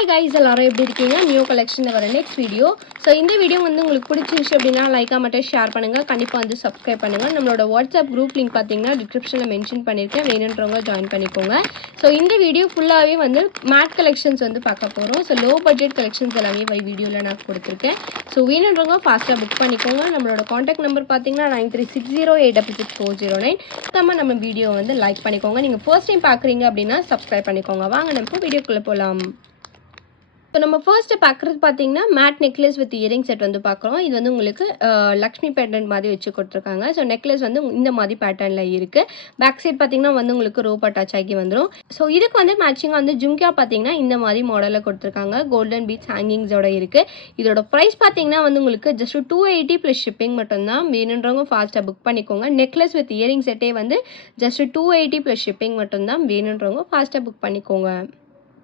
Hi guys, எல்லாரும் எப்படி இருக்கீங்க? நியூ கலெக்ஷன்ல வர நெக்ஸ்ட் வீடியோ. சோ இந்த வீடியோ வந்து உங்களுக்கு பிடிச்சிருச்சு அப்படினா லைக் மட்டும் ஷேர் பண்ணுங்க. கண்டிப்பா வந்து Subscribe பண்ணுங்க. நம்மளோட WhatsApp group link பாத்தீங்கன்னா descriptionல மென்ஷன் பண்ணிருக்கேன். வேணும்ன்றவங்க ஜாயின் பண்ணிக்கோங்க. சோ இந்த வீடியோ ஃபுல்லாவே வந்து மேட் கலெக்ஷன்ஸ் வந்து பார்க்க போறோம். சோ லோ பட்ஜெட் கலெக்ஷன்ஸ் எல்லாமே வீடியோல நான் கொடுத்திருக்கேன். சோ வேணும்ன்றவங்க ஃபாஸ்டா புக் பண்ணிக்கோங்க. நம்மளோட கான்டாக்ட் நம்பர் பாத்தீங்கன்னா 9360866409. நம்ம வீடியோ வந்து லைக் பண்ணிக்கோங்க. நீங்க ஃபர்ஸ்ட் டைம் பார்க்கறீங்க அப்படினா Subscribe பண்ணிக்கோங்க. வாங்க நம்ம வீடியோக்குள்ள போலாம். So நம்ம ஃபர்ஸ்ட் பார்க்குறது பார்த்தீங்கன்னா matte necklace with earring set வந்து பார்க்குறோம். இது வந்து உங்களுக்கு லக்ஷ்மி பேட்டர்ன் மாதிரி வச்சு கொடுத்துருக்காங்க. ஸோ நெக்லஸ் வந்து இந்த மாதிரி பேட்டர்னில் இருக்குது. பேக் சைட் பார்த்தீங்கன்னா வந்து உங்களுக்கு ரோப் அட்டாச் ஆகி வந்துடும். ஸோ இதுக்கு வந்து மேட்சிங்காக வந்து ஜும்கா பார்த்தீங்கன்னா இந்த மாதிரி மாடலில் கொடுத்துருக்காங்க. கோல்டன் பீட்ஸ் ஹேங்கிங்ஸோட இருக்குது. இதோட ப்ரைஸ் பார்த்தீங்கன்னா வந்து உங்களுக்கு ஜஸ்ட் 280 ப்ளஸ் ஷிப்பிங் மட்டும்தான். வேணுன்றவங்க ஃபாஸ்ட்டாக புக் பண்ணிக்கோங்க. நெக்லஸ் வித் இயரிங் செட்டே வந்து ஜஸ்ட் 280 ப்ளஸ் ஷிப்பிங் மட்டும்தான். வேணுன்றவங்க ஃபாஸ்ட்டாக புக் பண்ணிக்கோங்க.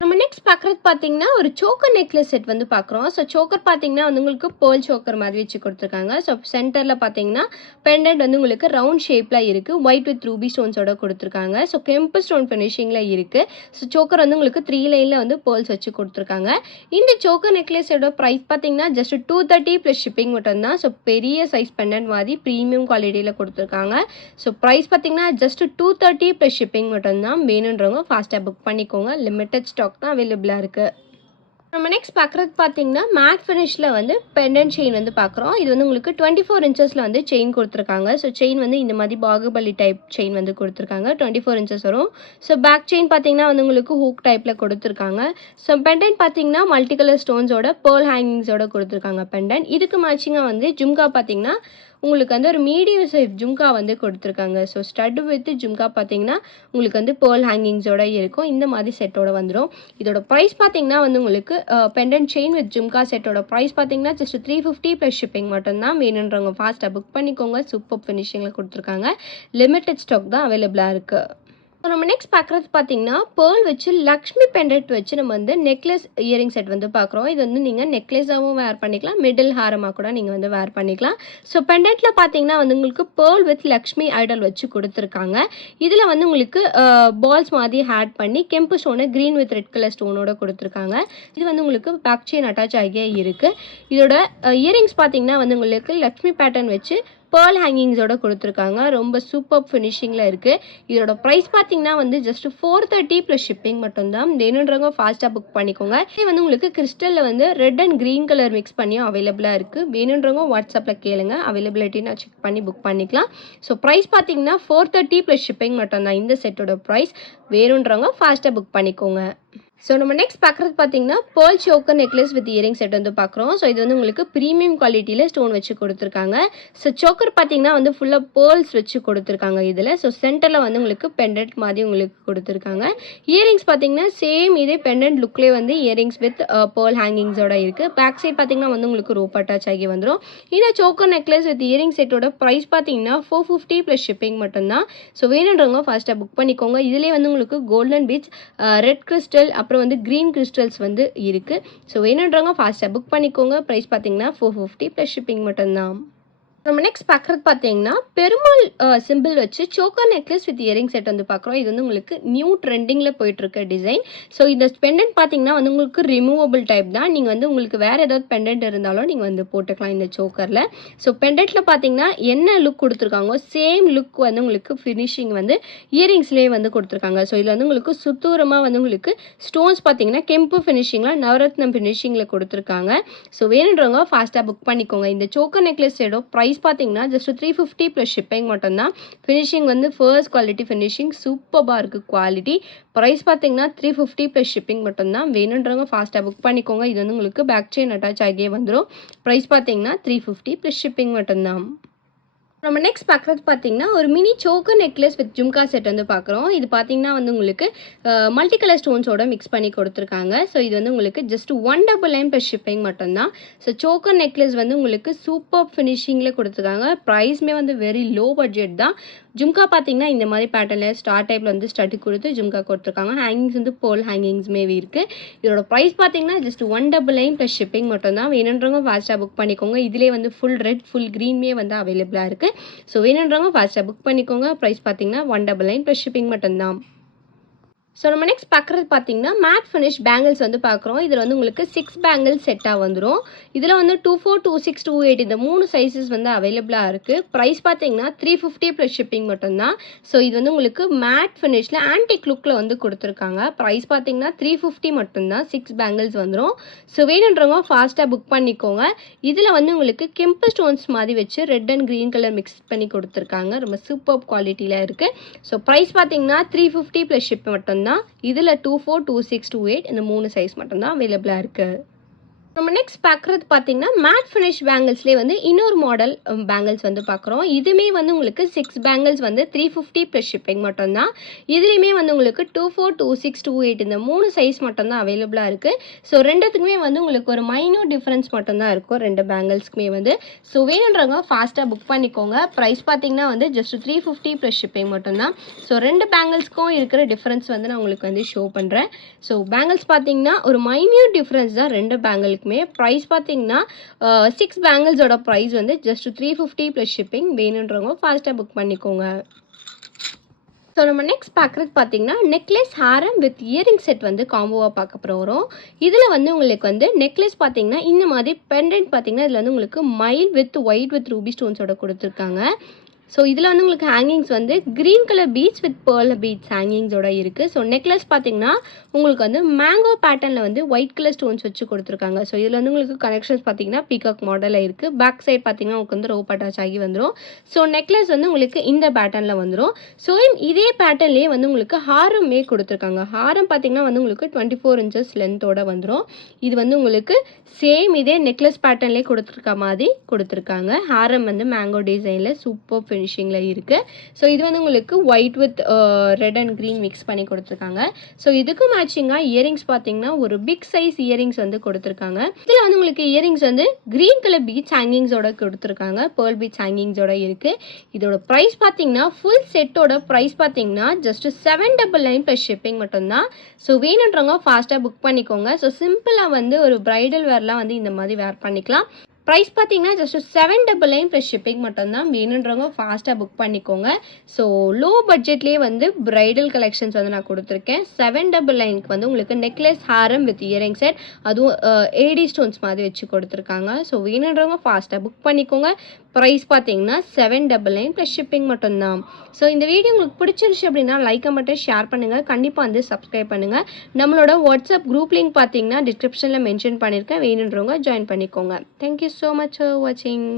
நம்ம நெக்ஸ்ட் பார்க்குறது பார்த்தீங்கன்னா ஒரு சோக்கர் நெக்லஸ் செட் வந்து பார்க்குறோம். ஸோ சோக்கர் பார்த்தீங்கன்னா வந்து உங்களுக்கு பேர்ல் சோக்கர் மாதிரி வச்சு கொடுத்துருக்காங்க. ஸோ சென்டரில் பார்த்தீங்கன்னா பெண்டன்ட் வந்து உங்களுக்கு ரவுண்ட் ஷேப்பில் இருக்குது. ஒயிட் வித் ரூபி ஸ்டோன்ஸோட கொடுத்துருக்காங்க. ஸோ கெம்பு ஸ்டோன் ஃபினிஷிங்கில் இருக்குது. ஸோ சோக்கர் வந்து உங்களுக்கு 3 லைனில் வந்து பேர்ல்ஸ் வச்சு கொடுத்துருக்காங்க. இந்த சோக்கர் நெக்லஸோட ப்ரைஸ் பார்த்தீங்கன்னா ஜஸ்ட் 230 ப்ளஸ் ஷிப்பிங் மட்டும்தான். ஸோ பெரிய சைஸ் பெண்டன்ட் மாதிரி ப்ரீமியம் குவாலிட்டியில் கொடுத்துருக்காங்க. ஸோ ப்ரைஸ் பார்த்தீங்கன்னா ஜஸ்ட் 230 ப்ளஸ் ஷிப்பிங் மட்டும்தான். வேணுன்றவங்க ஃபாஸ்ட்டாக புக் பண்ணிக்கோங்க. லிமிட்டட் ஸ்டாக் தான் அவைலபிளாக இருக்குது. நம்ம நெக்ஸ்ட் பார்க்குறது பார்த்தீங்கன்னா மேட் ஃபினிஷில் வந்து பெண்டன்ட் செயின் வந்து பார்க்குறோம். இது வந்து உங்களுக்கு 24 இன்ச்சஸில் வந்து செயின் கொடுத்துருக்காங்க. ஸோ செயின் வந்து இந்த மாதிரி பாகுபலி டைப் செயின் வந்து கொடுத்துருக்காங்க. 24 இன்ச்சஸ் வரும். ஸோ பேக் செயின் பார்த்தீங்கன்னா வந்து உங்களுக்கு ஹூக் டைப்பில் கொடுத்துருக்காங்க. ஸோ பெண்டன்ட் பார்த்தீங்கன்னா மல்டி கலர் ஸ்டோன்ஸோட பேர்ல் ஹேங்கிங்ஸோட கொடுத்துருக்காங்க பெண்டன்ட். இதுக்கு மேட்சிங்காக வந்து ஜும்கா பார்த்தீங்கன்னா உங்களுக்கு வந்து ஒரு மீடியம் சைஸ் ஜும்கா வந்து கொடுத்துருக்காங்க. ஸோ ஸ்டட் வித் ஜும்கா பார்த்தீங்கன்னா உங்களுக்கு வந்து பேர்ல் ஹேங்கிங்ஸோட இருக்கும். இந்த மாதிரி செட்டோட வந்துடும். இதோட ப்ரைஸ் பார்த்தீங்கன்னா வந்து உங்களுக்கு பெண்டன்ட் செயின் வித் ஜும்கா செட்டோட ப்ரைஸ் பார்த்தீங்கன்னா ஜஸ்ட் 350 ப்ளஸ் ஷிப்பிங் மட்டும்தான். வேணுன்றவங்க ஃபாஸ்ட்டாக புக் பண்ணிக்கோங்க. சூப்பர் ஃபினிஷிங்கில் கொடுத்துருக்காங்க. லிமிட்டட் ஸ்டாக் தான் அவைலபிளாக இருக்குது. நம்ம நெக்ஸ்ட் பார்க்குறது பார்த்தீங்கன்னா பேர்ல் வச்சு லக்ஷ்மி பெண்டன்ட் வச்சு நம்ம வந்து நெக்லஸ் இயரிங் செட் வந்து பார்க்குறோம். இது வந்து நீங்கள் நெக்லஸாகவும் வேர் பண்ணிக்கலாம். மிடில் ஹாரமாக கூட நீங்கள் வந்து வேர் பண்ணிக்கலாம். ஸோ பெண்டன்ட்டில் பார்த்தீங்கன்னா வந்து உங்களுக்கு பேர்ல் வித் லக்ஷ்மி ஐடல் வச்சு கொடுத்துருக்காங்க. இதில் வந்து உங்களுக்கு பால்ஸ் மாதிரி ஆட் பண்ணி கெம்பு ஸ்டோனை க்ரீன் வித் ரெட் கலர் ஸ்டோனோட கொடுத்துருக்காங்க. இது வந்து உங்களுக்கு பேக் செயின் அட்டாச் ஆகியே இருக்குது. இதோட இயரிங்ஸ் பார்த்தீங்கன்னா வந்து உங்களுக்கு லக்ஷ்மி பேட்டர்ன் வச்சு பேர்ல் ஹேங்கிங்ஸோட கொடுத்துருக்காங்க. ரொம்ப சூப்பர் ஃபினிஷிங்கில் இருக்குது. இதோட ப்ரைஸ் பார்த்தீங்கன்னா வந்து ஜஸ்ட் 430 ப்ளஸ் ஷிப்பிங் மட்டும்தான். வேணுன்றவங்க ஃபாஸ்ட்டாக புக் பண்ணிக்கோங்க. இது வந்து உங்களுக்கு கிறிஸ்டலில் வந்து red and green colour mix பண்ணியும் அவைலபிளாக இருக்குது. வேணுன்றவங்க வாட்ஸ்அப்பில் கேளுங்க. அவைலபிலிட்டி நான் செக் பண்ணி புக் பண்ணிக்கலாம். ஸோ ப்ரைஸ் பார்த்தீங்கன்னா 430 ப்ளஸ் ஷிப்பிங் மட்டும்தான் இந்த செட்டோட ப்ரைஸ். வேணுன்றவங்க ஃபாஸ்ட்டாக புக் பண்ணிக்கோங்க. ஸோ நம்ம நெக்ஸ்ட் பார்க்குறது பார்த்தீங்கன்னா pearl choker necklace with earring set வந்து பார்க்குறோம். ஸோ இது வந்து உங்களுக்கு ப்ரீமியம் குவாலிட்டியில் ஸ்டோன் வச்சு கொடுத்துருக்காங்க. ஸோ சோக்கர் பார்த்தீங்கன்னா வந்து ஃபுல்லாக பேர்ல்ஸ் வச்சு கொடுத்துருக்காங்க இதில். ஸோ சென்டரில் வந்து உங்களுக்கு பெண்டன்ட் மாதிரி உங்களுக்கு கொடுத்துருக்காங்க. இயரிங்ஸ் பார்த்தீங்கன்னா சேம் இதே பெண்டன்ட் லுக்லேயே வந்து இயரிங்ஸ் வித் பேர்ல் ஹேங்கிங்ஸோட இருக்குது. பேக் சைட் பார்த்தீங்கன்னா வந்து உங்களுக்கு ரோப் அட்டாச் ஆகி வந்துடும். இந்த சோக்கர் நெக்லஸ் வித் இயரிங் செட்டோட ப்ரைஸ் பார்த்தீங்கன்னா 450 ப்ளஸ் ஷிப்பிங் மட்டும்தான். ஸோ வேணுன்றவங்க ஃபாஸ்ட்டாக புக் பண்ணிக்கோங்க. இதிலே வந்து உங்களுக்கு கோல்டன் பீட்ஸ், ரெட் கிறிஸ்டல், அப்புறம் வந்து கிரீன் கிறிஸ்டல்ஸ் வந்து இருக்குது. ஸோ வேணுன்றவங்க ஃபாஸ்ட்டாக புக் பண்ணிக்கோங்க. ப்ரைஸ் பார்த்தீங்கன்னா 450 ப்ளஸ் ஷிப்பிங் மட்டும்தான். நம்ம நெக்ஸ்ட் பார்க்குறது பார்த்தீங்கன்னா பெருமாள் சிம்பிள் வச்சு choker necklace with earring set வந்து பார்க்குறோம். இது வந்து உங்களுக்கு நியூ ட்ரெண்டிங்கில் போயிட்டுருக்க டிசைன். ஸோ இந்த பெண்டன்ட் பார்த்தீங்கன்னா வந்து உங்களுக்கு ரிமூவபிள் டைப் தான். நீங்கள் வந்து உங்களுக்கு வேறு ஏதாவது பெண்டன்ட் இருந்தாலும் நீங்கள் வந்து போட்டுக்கலாம் இந்த சோக்கரில். ஸோ பெண்டன்ட்டில் பார்த்தீங்கன்னா என்ன லுக் கொடுத்துருக்காங்க சேம் லுக் வந்து உங்களுக்கு ஃபினிஷிங் வந்து இயரிங்ஸ்லேயே வந்து கொடுத்துருக்காங்க. ஸோ இதில் வந்து உங்களுக்கு சுத்தூரமாக வந்து உங்களுக்கு ஸ்டோன்ஸ் பார்த்தீங்கன்னா கெம்பு ஃபினிஷிங்கில் நவரத்னம் ஃபினிஷிங்கில் கொடுத்துருக்காங்க. ஸோ வேணுன்றவங்க ஃபாஸ்ட்டாக புக் பண்ணிக்கோங்க. இந்த சோக்கர் நெக்லஸ் செட்டோ ப்ரைஸ் பார்த்தீங்கன்னா ஜஸ்ட் 350 ப்ளஸ் ஷிப்பிங் மட்டும்தான். ஃபினிஷிங் வந்து ஃபர்ஸ்ட் குவாலிட்டி ஃபினிஷிங் சூப்பராக இருக்குது குவாலிட்டி. ப்ரைஸ் பார்த்தீங்கன்னா 350 ப்ளஸ் ஷிப்பிங் மட்டும்தான். வேணுன்றவங்க ஃபாஸ்ட்டாக புக் பண்ணிக்கோங்க. இது வந்து உங்களுக்கு பேக் செயின் அட்டாச் ஆகியே வந்துடும். ப்ரைஸ் பார்த்தீங்கன்னா 350 ப்ளஸ் ஷிப்பிங் மட்டும்தான். நம்ம நெக்ஸ்ட் பார்க்குறது பார்த்தீங்கன்னா ஒரு mini choker necklace with jhumka set வந்து பார்க்குறோம். இது பார்த்தீங்கன்னா வந்து உங்களுக்கு மல்டி கலர் ஸ்டோன்ஸோட மிக்ஸ் பண்ணி கொடுத்துருக்காங்க. ஸோ இது வந்து உங்களுக்கு ஜஸ்ட் 199 ப்ளஸ் ஷிப்பிங் மட்டும்தான். ஸோ சோக்கர் நெக்லஸ் வந்து உங்களுக்கு சூப்பர் ஃபினிஷிங்கில் கொடுத்துருக்காங்க. ப்ரைஸ்மே வந்து வெரி லோ பட்ஜெட் தான். ஜும்கா பார்த்தீங்கன்னா இந்த மாதிரி பேட்டர்னில் ஸ்டார் டைப்பில் வந்து ஸ்டட்டு கொடுத்து ஜும்கா கொடுத்துருக்காங்க. ஹேங்கிங்ஸ் வந்து பேர்ல் ஹேங்கிங்ஸ்மே இருக்குது. இதோட ப்ரைஸ் பார்த்தீங்கன்னா ஜஸ்ட் 199 ப்ளஸ் ஷிப்பிங் மட்டும்தான். வேணுன்றவங்க ஃபாஸ்ட்டாக புக் பண்ணிக்கோங்க. இதிலே வந்து ஃபுல் ரெட் ஃபுல் க்ரீன்மே வந்து அவைலபிளாக இருக்குது. ஸோ வேணுன்றவங்க ஃபாஸ்ட்டாக புக் பண்ணிக்கோங்க. ப்ரைஸ் பார்த்தீங்கன்னா 199 ப்ளஸ் ஷிப்பிங் மட்டும்தான். ஸோ நம்ம நெக்ஸ்ட் பார்க்குறது பார்த்தீங்கன்னா மேட் ஃபினிஷ் பேங்கிள்ஸ் வந்து பார்க்குறோம். இதில் வந்து உங்களுக்கு 6 பேங்கிள்ஸ் செட்டாக வந்துடும். இதில் வந்து 24, 26, 28 இந்த 3 சைஸஸ் வந்து அவைலபிளாக இருக்குது. ப்ரைஸ் பார்த்தீங்கன்னா 350 ப்ளஸ் ஷிப்பிங் மட்டும்தான். ஸோ இது வந்து உங்களுக்கு மேட் ஃபினிஷில் ஆன்டிக் லுக்கில் வந்து கொடுத்துருக்காங்க. ப்ரைஸ் பார்த்தீங்கன்னா 350 மட்டும்தான். 6 பேங்கிள்ஸ் வந்துடும். ஸோ வேணுன்றவங்க ஃபாஸ்ட்டாக புக் பண்ணிக்கோங்க. இதில் வந்து உங்களுக்கு கெம்பு ஸ்டோன்ஸ் மாதிரி வச்சு red and green colour mix பண்ணி கொடுத்துருக்காங்க. ரொம்ப சூப்பர் குவாலிட்டியில் இருக்குது. ஸோ ப்ரைஸ் பார்த்தீங்கன்னா 350 ப்ளஸ் ஷிப் மட்டும்தான். இதில் 24, 26, 28 இந்த 3 சைஸ் மட்டும்தான் அவைலபிளாக இருக்குது. நம்ம நெக்ஸ்ட் பார்க்குறது பார்த்தீங்கன்னா மேட் ஃபினிஷ் பேங்கிள்ஸ்லேயே வந்து இன்னொரு மாடல் பேங்கிள்ஸ் வந்து பார்க்குறோம். இதுவுமே வந்து உங்களுக்கு 6 பேங்கிள்ஸ் வந்து 350 ப்ளஸ் ஷிப்பிங் மட்டும்தான். இதுலேயுமே வந்து உங்களுக்கு 24, 26, 28 இந்த 3 சைஸ் மட்டும்தான் அவைலபிளாக இருக்குது. ஸோ ரெண்டுத்துக்குமே வந்து உங்களுக்கு ஒரு மைன்யூட் டிஃப்ரென்ஸ் மட்டும்தான் இருக்கும் ரெண்டு பேங்கிள்ஸ்க்குமே வந்து. ஸோ வேணுன்றவங்க ஃபாஸ்ட்டாக புக் பண்ணிக்கோங்க. ப்ரைஸ் பார்த்தீங்கன்னா வந்து ஜஸ்ட் 350 ப்ளஸ் ஷிப்பிங் மட்டும்தான். ஸோ ரெண்டு பேங்கிள்ஸ்க்கும் இருக்கிற டிஃப்ரென்ஸ் வந்து நான் உங்களுக்கு வந்து ஷோ பண்ணுறேன். ஸோ பேங்கிள்ஸ் பார்த்தீங்கன்னா ஒரு மைன்யூட் டிஃப்ரென்ஸ் தான் ரெண்டு பேங்கிளுக்கு. ப்ரைஸ் பார்த்தீங்கன்னா 6 பேங்கிள்ஸோட ப்ரைஸ் வந்து ஜஸ்ட் 350 ப்ளஸ் ஷிப்பிங். வேணுன்றவங்க ஃபாஸ்ட்டாக புக் பண்ணிக்கோங்க. ஸோ நம்ம நெக்ஸ்ட் பார்க்குறது பார்த்தீங்கன்னா necklace Haram with earring set வந்து காம்போவாக பார்க்க போகிறோம். இதில் வந்து உங்களுக்கு வந்து நெக்லஸ் பார்த்தீங்கன்னா இந்த மாதிரி பெண்டன்ட் பார்த்தீங்கன்னா இதில் வந்து உங்களுக்கு மைல் வித் ஒயிட் வித் ரூபி ஸ்டோன்ஸோட கொடுத்துருக்காங்க. ஸோ இதில் வந்து உங்களுக்கு ஹேங்கிங்ஸ் வந்து green colour beads with pearl beads ஹேங்கிங்ஸோட இருக்குது. ஸோ நெக்லஸ் பார்த்தீங்கன்னா உங்களுக்கு வந்து மேங்கோ பேட்டர்னில் வந்து ஒயிட் கலர் ஸ்டோன்ஸ் வச்சு கொடுத்துருக்காங்க. ஸோ இதில் வந்து உங்களுக்கு கனெக்ஷன்ஸ் பார்த்தீங்கன்னா பீகாக் மாடலில் இருக்குது. பேக் சைட் பார்த்தீங்கன்னா உங்களுக்கு வந்து ரோப் அட்டாச் ஆகி வந்துடும். ஸோ நெக்லஸ் வந்து உங்களுக்கு இந்த பேட்டர்னில் வந்துடும். ஸோ இதே பேட்டர்ன்லேயே வந்து உங்களுக்கு ஹாரமே கொடுத்துருக்காங்க. ஹாரம் பார்த்தீங்கன்னா வந்து உங்களுக்கு 24 inches லென்த்தோட வந்துடும். இது வந்து உங்களுக்கு சேம் இதே நெக்லஸ் பேட்டர்ன்லேயே கொடுத்துருக்க மாதிரி கொடுத்துருக்காங்க. ஹாரம் வந்து மேங்கோ டிசைனில் சூப்பர் ஃபினிஷிங்கில் இருக்குது. ஸோ இது வந்து உங்களுக்கு white with red and green mix பண்ணி கொடுத்துருக்காங்க. ஸோ இதுக்கு மேட்சிங்காக இயரிங்ஸ் பார்த்தீங்கன்னா ஒரு பிக் சைஸ் இயரிங்ஸ் வந்து கொடுத்துருக்காங்க. இதில் வந்து உங்களுக்கு இயரிங்ஸ் வந்து க்ரீன் கலர் பீட்ஸ் ஹேங்கிங்ஸோட கொடுத்துருக்காங்க. பேர்ல் பீட்ஸ் ஹேங்கிங்ஸோட இருக்குது. இதோட ப்ரைஸ் பார்த்தீங்கன்னா ஃபுல் செட்டோட ப்ரைஸ் பார்த்தீங்கன்னா ஜஸ்ட் 799 ப்ளஸ் ஷிப்பிங் மட்டும்தான். ஸோ வேணுன்றவங்க ஃபாஸ்ட்டாக புக் பண்ணிக்கோங்க. ஸோ சிம்பிளாக வந்து ஒரு ப்ரைடல் வேர்லாம் வந்து இந்த மாதிரி வேர் பண்ணிக்கலாம். ப்ரைஸ் பார்த்தீங்கன்னா ஜஸ்ட் 799 ப்ளஸ் ஷிப்பிங் மட்டும்தான். வேணுன்றவங்க ஃபாஸ்ட்டாக புக் பண்ணிக்கோங்க. ஸோ லோ பட்ஜெட்லேயே வந்து ப்ரைடல் கலெக்ஷன்ஸ் வந்து நான் கொடுத்துருக்கேன். 799க்கு வந்து உங்களுக்கு necklace Haram with earring set, அதுவும் ஏடி ஸ்டோன்ஸ் மாதிரி வச்சு கொடுத்துருக்காங்க. ஸோ வேணுன்றவங்க ஃபாஸ்ட்டாக புக் பண்ணிக்கோங்க. ப்ரைஸ் பார்த்தீங்கன்னா 799 ப்ளஸ் ஷிப்பிங் மட்டும்தான். ஸோ இந்த வீடியோ உங்களுக்கு பிடிச்சிருச்சு அப்படின்னா லைக்கை மட்டும் ஷேர் பண்ணுங்கள். கண்டிப்பாக வந்து சப்ஸ்கிரைப் பண்ணுங்கள். நம்மளோட வாட்ஸ்அப் குரூப் லிங்க் பார்த்தீங்கன்னா டிஸ்கிரிப்ஷனில் மென்ஷன் பண்ணியிருக்கேன். வேணுன்றவங்க ஜாயின் பண்ணிக்கோங்க. தேங்க்யூ ஸோ மச் ஃபார் வாட்சிங்.